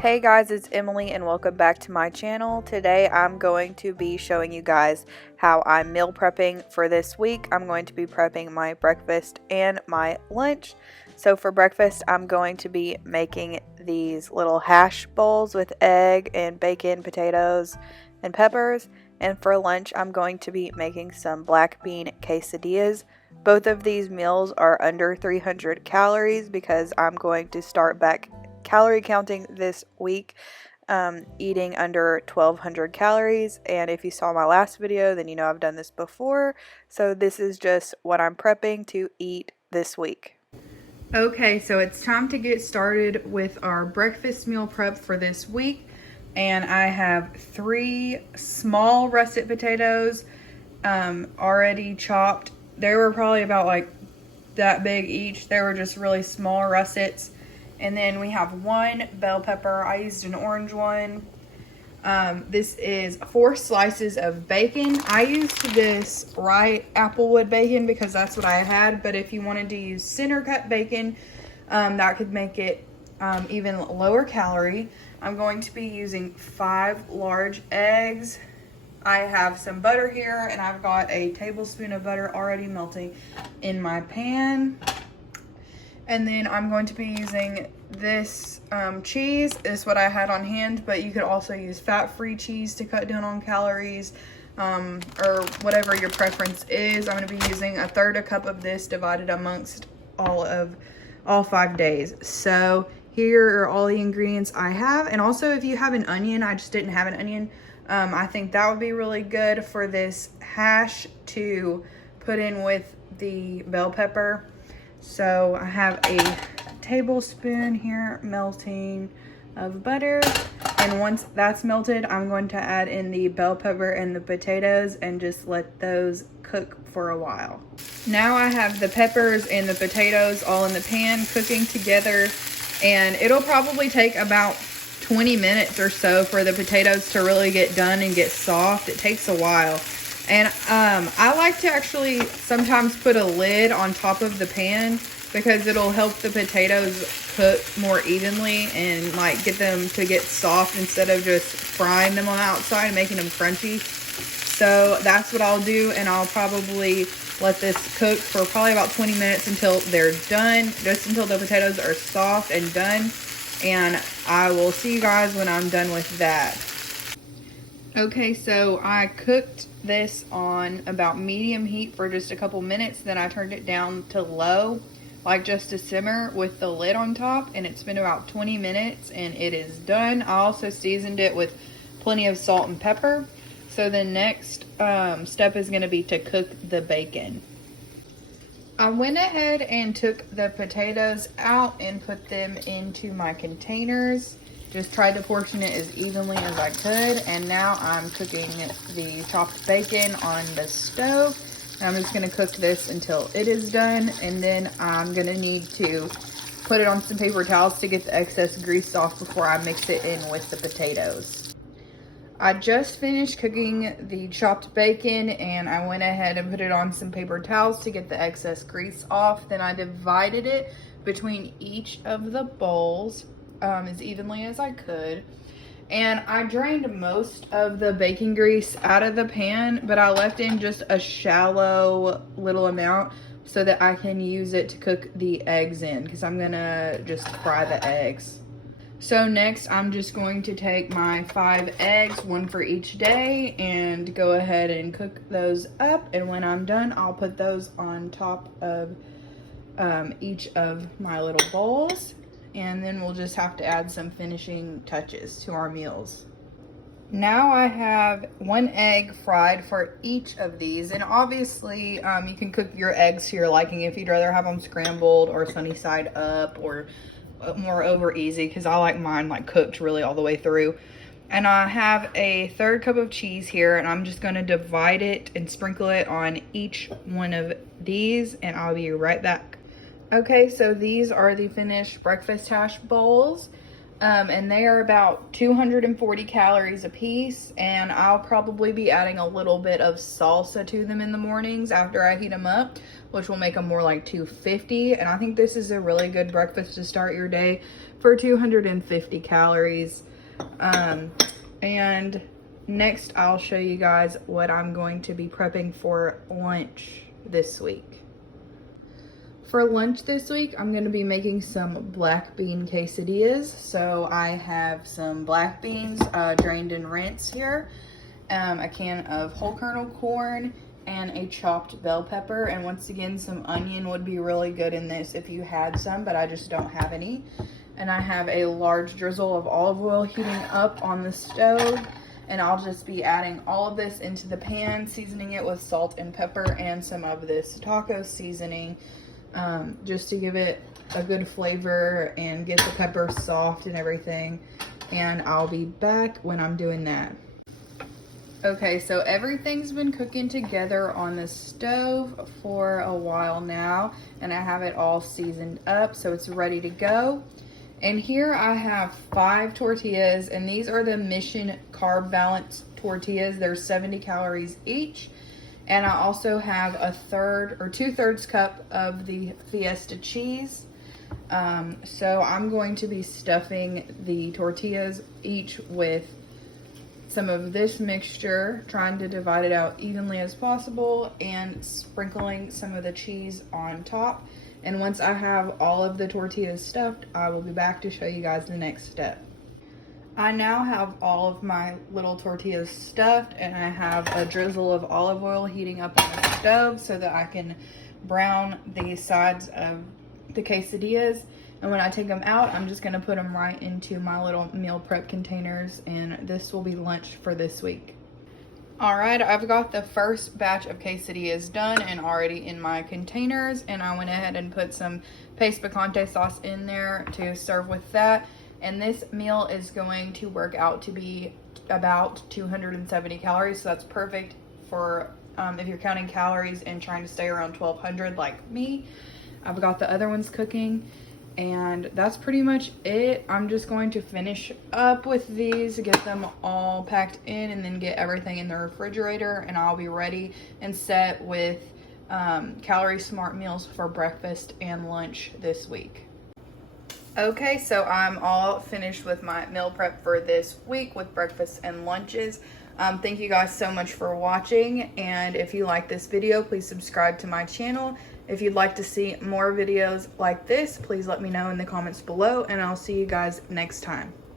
Hey guys, it's Emily and welcome back to my channel. Today I'm going to be showing you guys how I'm meal prepping for this week. I'm going to be prepping my breakfast and my lunch. So for breakfast, I'm going to be making these little hash bowls with egg and bacon, potatoes, and peppers. And for lunch, I'm going to be making some black bean quesadillas. Both of these meals are under 300 calories because I'm going to start back calorie counting this week, eating under 1200 calories. And if you saw my last video, then you know I've done this before. So this is just what I'm prepping to eat this week. Okay, so it's time to get started with our breakfast meal prep for this week. And I have 3 small russet potatoes already chopped. They were probably about like that big each. They were just really small russets. And then we have 1 bell pepper. I used an orange one. This is 4 slices of bacon. I used this Wright Applewood bacon because that's what I had. But if you wanted to use center cut bacon, that could make it even lower calorie. I'm going to be using 5 large eggs. I have some butter here, and I've got a tablespoon of butter already melting in my pan. And then I'm going to be using this cheese. This is what I had on hand, but you could also use fat-free cheese to cut down on calories, or whatever your preference is. I'm going to be using 1/3 cup of this divided amongst all 5 days. So here are all the ingredients I have. And also, if you have an onion, I just didn't have an onion. I think that would be really good for this hash to put in with the bell pepper. So I have a tablespoon here melting of butter, and once that's melted, I'm going to add in the bell pepper and the potatoes and just let those cook for a while. Now I have the peppers and the potatoes all in the pan cooking together, and it'll probably take about 20 minutes or so for the potatoes to really get done and get soft. It takes a while. And I like to actually sometimes put a lid on top of the pan because it'll help the potatoes cook more evenly and like get them to get soft instead of just frying them on the outside and making them crunchy. So that's what I'll do, and I'll probably let this cook for probably about 20 minutes until they're done, just until the potatoes are soft and done. And I will see you guys when I'm done with that. Okay, so I cooked this on about medium heat for just a couple minutes. Then I turned it down to low, like just to simmer with the lid on top. And it's been about 20 minutes and it is done. I also seasoned it with plenty of salt and pepper. So the next step is going to be to cook the bacon. I went ahead and took the potatoes out and put them into my containers. Just tried to portion it as evenly as I could. And now I'm cooking the chopped bacon on the stove. And I'm just going to cook this until it is done. And then I'm going to need to put it on some paper towels to get the excess grease off before I mix it in with the potatoes. I just finished cooking the chopped bacon, and I went ahead and put it on some paper towels to get the excess grease off. Then I divided it between each of the bowls as evenly as I could. And I drained most of the bacon grease out of the pan, but I left in just a shallow little amount so that I can use it to cook the eggs in, because I'm gonna just fry the eggs. So next, I'm just going to take my 5 eggs, 1 for each day, and go ahead and cook those up. And when I'm done, I'll put those on top of each of my little bowls. And then we'll just have to add some finishing touches to our meals. Now I have 1 egg fried for each of these. And obviously, you can cook your eggs to your liking if you'd rather have them scrambled or sunny side up or more over easy, because I like mine like cooked really all the way through. And I have a 1/3 cup of cheese here, and I'm just going to divide it and sprinkle it on each one of these, and I'll be right back. Okay, so these are the finished breakfast hash bowls. And they are about 240 calories a piece, and I'll probably be adding a little bit of salsa to them in the mornings after I heat them up, which will make them more like 250. And I think this is a really good breakfast to start your day for 250 calories. And next I'll show you guys what I'm going to be prepping for lunch this week. For lunch this week, I'm going to be making some black bean quesadillas. So I have some black beans drained and rinsed here, a can of whole kernel corn, and a chopped bell pepper. And once again, some onion would be really good in this if you had some, but I just don't have any. And I have a large drizzle of olive oil heating up on the stove. And I'll just be adding all of this into the pan, seasoning it with salt and pepper and some of this taco seasoning, just to give it a good flavor and get the pepper soft and everything. And I'll be back when I'm doing that. Okay, so everything's been cooking together on the stove for a while now, and I have it all seasoned up, so it's ready to go. And here I have 5 tortillas, and these are the Mission Carb Balance tortillas. They're 70 calories each. And I also have a 2/3 cup of the Fiesta cheese. So I'm going to be stuffing the tortillas each with some of this mixture, trying to divide it out evenly as possible, and sprinkling some of the cheese on top. And once I have all of the tortillas stuffed, I will be back to show you guys the next step. I now have all of my little tortillas stuffed, and I have a drizzle of olive oil heating up on the stove so that I can brown the sides of the quesadillas. And when I take them out, I'm just gonna put them right into my little meal prep containers, and this will be lunch for this week. All right, I've got the first batch of quesadillas done and already in my containers, and I went ahead and put some paste picante sauce in there to serve with that. And this meal is going to work out to be about 270 calories, so that's perfect for if you're counting calories and trying to stay around 1200 like me. I've got the other ones cooking, and that's pretty much it. I'm just going to finish up with these, get them all packed in, and then get everything in the refrigerator, and I'll be ready and set with calorie smart meals for breakfast and lunch this week. Okay, so I'm all finished with my meal prep for this week with breakfast and lunches. Thank you guys so much for watching, and if you like this video, please subscribe to my channel. If you'd like to see more videos like this, please let me know in the comments below, and I'll see you guys next time.